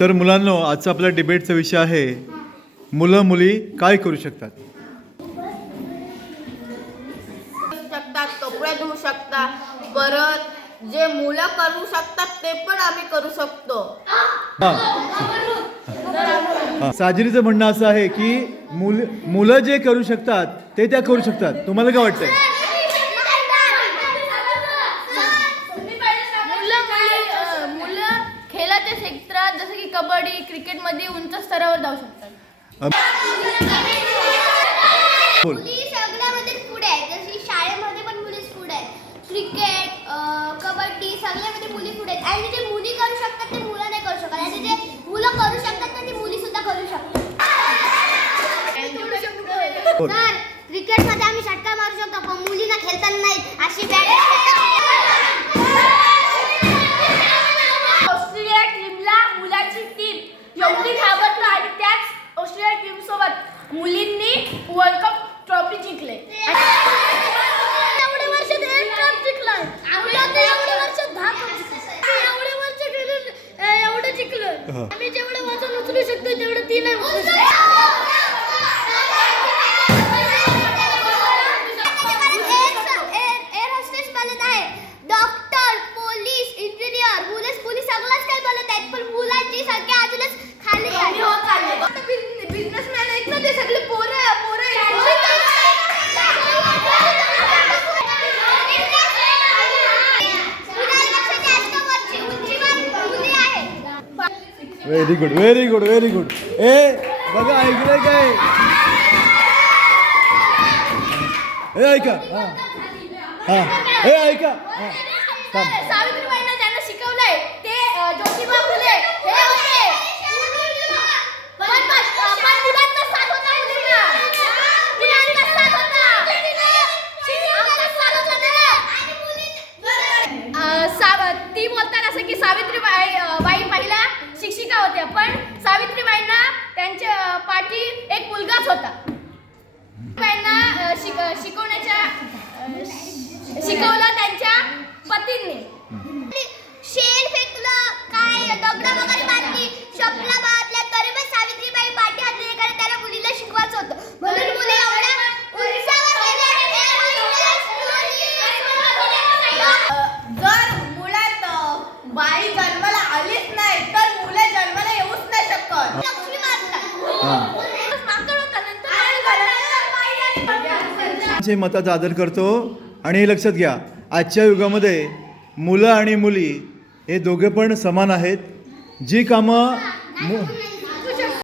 तर मुलांनो, आजचा आपला डिबेटचा विषय आहे मुलं मुली काय करू शकतात. कपडे धुवू शकतात. परत जे मुलं करू शकतात ते पण आम्ही करू शकतो. साजरीचं म्हणणं असं आहे की मुलं जे करू शकतात ते त्या करू शकतात. तुम्हाला काय वाटतंय? मुलं खेळाच्या क्षेत्रात जसं की कबड्डी क्रिकेटमध्ये उंच स्तरावर जाऊ शकतात. मुली सगळ्यामध्ये पुढे आहेत. जशी शाळेमध्ये पण मुली पुढे आहेत. क्रिकेट कबड्डी सगळ्यामध्ये मुली पुढे आहेत. आणि जे मुली करू शकतात ते मुलं नाही करू शकत. आणि जे मुलं करू शकतात ना ते मुली सुद्धा करू शकतात. तर क्रिकेटमध्ये आम्ही षटकार मारू शकतो पण मुलींना खेळताना नाही. अशी ऑस्ट्रेलिया टीमला मुलाची टीम एवढी घाबरली आणि त्याच ऑस्ट्रेलिया टीम सोबत मुलींनी वर्ल्ड कप ट्रॉफी जिंकले. एवढ्या वर्षात एक कप जिंकलाय. एवढ्या वर्षात 10 कप जिंकले. एवढ्या वर्ष खेळून एवढं जिंकलं. आम्ही जेवढं वजन उचलू शकतो तेवढं ती नाही उचलू शकत. एअर होस्टेस बनत आहे. डॉक्टर पोलीस इंजिनियर पोलीस सगळंच काही बनत आहेत. पण मुलांची संख्या अजूनच खाली आहे. बिझनेसमॅन आहेत ना ते सगळे पोरं very good very good very good. ए बघा, ऐकलंय काय? हे ऐका. हां हे ऐका. सावित्रीबाईंना ज्यांना शिकवलंय ते ज्योतिबा फुले हे होते. पण मुलांचा साथ होता. मुलांचा साथ होता. ती बोलतात असं की सावित्रीबाई पहिल्या शिक्षिका होत्या. पण सावित्रीबाईंना त्यांच्या पाठी एक मुलगाच होता. बाईंना शिकवलं त्यांच्या पतींनी. शेण फेकलं काय दगडा वगैरे मारली शपला मारल्या तरी पण सावित्रीबाई पाठी हात नाही कारण त्याला मुलीला शिकवायचं होतं. म्हणून मुली एवढ्या उंचावर गेल्या. जर मुळात बाई जन्माला आलीच नाही तर मुलं जन्माला येऊच नाही शकत. लक्ष्मी मारतात. मताचा आदर करतो. आणि हे लक्षात घ्या, आजच्या युगामध्ये मुलं आणि मुली हे दोघे पण समान आहेत. जी कामं